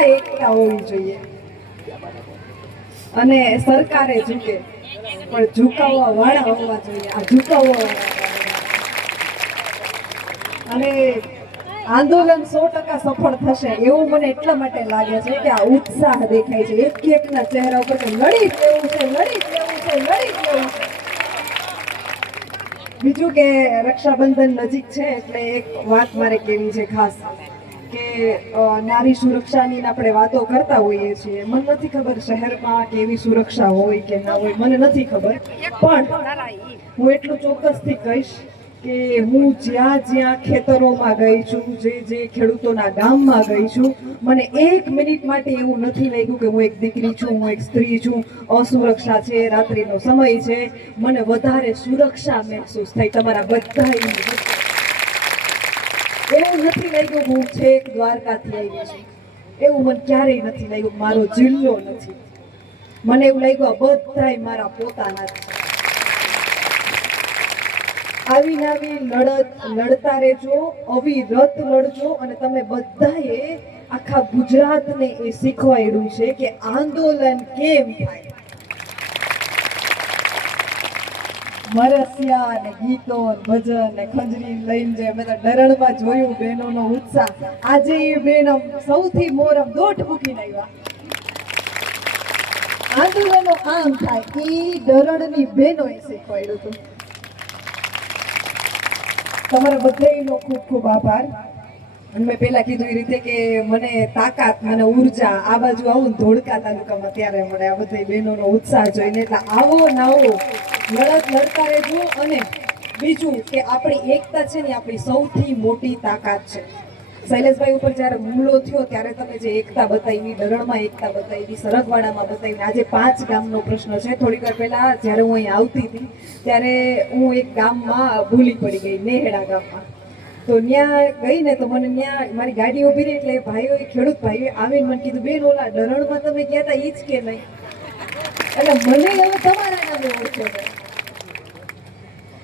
આ એકતા હોવી જોઈએ. અને સરકારે ઝૂકે પણ ઝુકાવવા વાળા હોવા જોઈએ. આ ઝુકાવવા અને આંદોલન 100% સફળ થશે એવું મને એટલા માટે લાગે છે કે આ ઉત્સાહ દેખાય છે એક એકના ચહેરા ઉપર કે લડી જ લેવું છે, લડી જ લેવું છે, લડી જ લેવું છે. બીજું કે રક્ષાબંધન નજીક છે એટલે એક વાત મારે કહેવી છે ખાસ કે નારી સુરક્ષાની આપણે વાતો કરતા હોઈએ છીએ. મને નથી ખબર શહેરમાં કેવી સુરક્ષા હોય કે ના હોય, મને નથી ખબર, પણ હું એટલું ચોક્કસથી કહીશ કે હું જ્યાં જ્યાં ખેતરોમાં ગઈ છું, જે ખેડૂતોના ગામમાં ગઈ છું, મને એક મિનિટ માટે એવું નથી લાગ્યું કે હું એક દીકરી છું, હું એક સ્ત્રી છું, અસુરક્ષા છે, રાત્રિનો સમય છે. મને વધારે સુરક્ષા મહેસૂસ થઈ તમારા બધાની. એવું નથી લાગ્યું હું છેક દ્વારકાથી આવી છું, એવું મને ક્યારેય નથી લાગ્યું. મારો જિલ્લો નથી, મને એવું લાગ્યું આ બધાય મારા પોતાના જ છે. આવી નાવી લડત લડતા રહેજો, અવિરત લડજો. અને તમે બધાએ આખા ગુજરાતને એ શીખવાડ્યું છે કે આંદોલન કેમ થાય. મરસિયા ને ગીતો ભજન ને ખંજરી લઈને જે મેં તો ડરણમાં જોયું બહેનોનો ઉત્સાહ. આજે એ બેન સૌથી મોરમ દોઢ મૂકીને આવ્યા. આંદોલનો આમ થાય એ ડરણની બહેનોએ શીખવાડ્યું હતું. તમારા બધાનો ખૂબ ખૂબ આભાર. અને મેં પહેલા કીધું એ રીતે કે મને તાકાત, મને ઉર્જા આ બાજુ આવું ધોળકા તાલુકામાં ત્યારે મળે આ બધા બહેનોનો ઉત્સાહ જોઈને. એટલે આવો નાવો લડત લડતા રહેજો. અને બીજું કે આપણી એકતા છે ને આપણી સૌથી મોટી તાકાત છે. શૈલેષભાઈ ઉપર જ્યારે હુમલો થયો ત્યારે તમે જે એકતા બતાવી, ડરણમાં એકતા બતાવી, સરગવાડામાં બતાવી, આજે 5 ગામનો પ્રશ્ન છે. થોડીક વાર પહેલા જ્યારે હું અહીં આવતી હતી ત્યારે હું એક ગામમાં ભૂલી પડી ગઈ, નેહડા ગામમાં. તો ત્યાં ગઈ ને તો મને ત્યાં મારી ગાડી ઊભી રહી એટલે ભાઈઓએ, ખેડૂત ભાઈઓએ આવીને મને કીધું બેન ઓલા ડરણમાં તમે ગયા હતા ઈ જ કે નહીં. એટલે મને હવે તમારા નામે ઓળખો છે.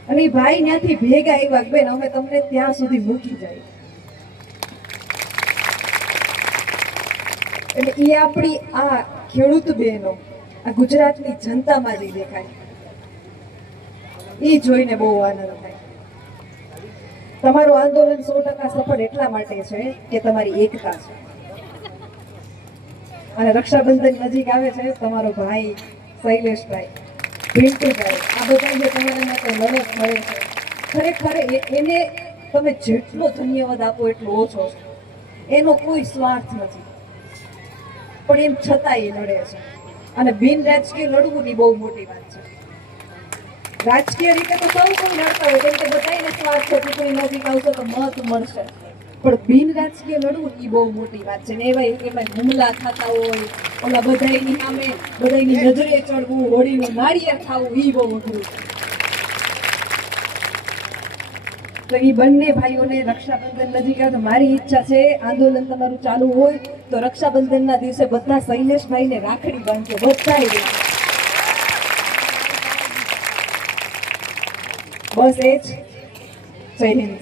અને એ ભાઈ ત્યાંથી ભેગા આવ્યા બેન અમે તમને ત્યાં સુધી મૂકી જાય. એટલે એ આપણી આ ખેડૂત બહેનો આ ગુજરાતની જનતામાં જ દેખાય. એ જોઈને બહુ આનંદ થાય. તમારું આંદોલન 100% સફળ એટલા માટે છે કે તમારી એકતા છે. અને રક્ષાબંધન નજીક આવે છે, તમારો ભાઈ શૈલેષભાઈ, પિન્ટુભાઈ, આ બધા જે તમારા માટે લડત મળે છે, ખરેખર એને તમે જેટલો ધન્યવાદ આપો એટલો ઓછો છે. એનો કોઈ સ્વાર્થ નથી, પણ એમ છતાં એ લડે છે. અને બિન રાજકીય લડવું ની બહુ મોટી વાત છે. રાજકીય રીતે તો સૌ કોઈ લડતા હોય, કેમ કે બધાને સ્વાર્થ છે કે કોઈ નજીક આવશે તો મત મળશે. પણ બિન રાજકીય લડવું એ બહુ મોટી વાત છે. ને એવા કેટલાય હુમલા થતા હોય, ઓલા બધાની સામે બધાની નજરે ચડવું, હોળીનું નાળિયેર ખાવું, એ બહુ અઘરું છે. તો એ બંને ભાઈઓને રક્ષાબંધન નજીક આવે તો મારી ઈચ્છા છે આંદોલન તમારું ચાલુ હોય તો રક્ષાબંધનના દિવસે બધા શૈલેષભાઈને રાખડી બાંધજો, બધાય. બસ એ જ. જય હિન્દ.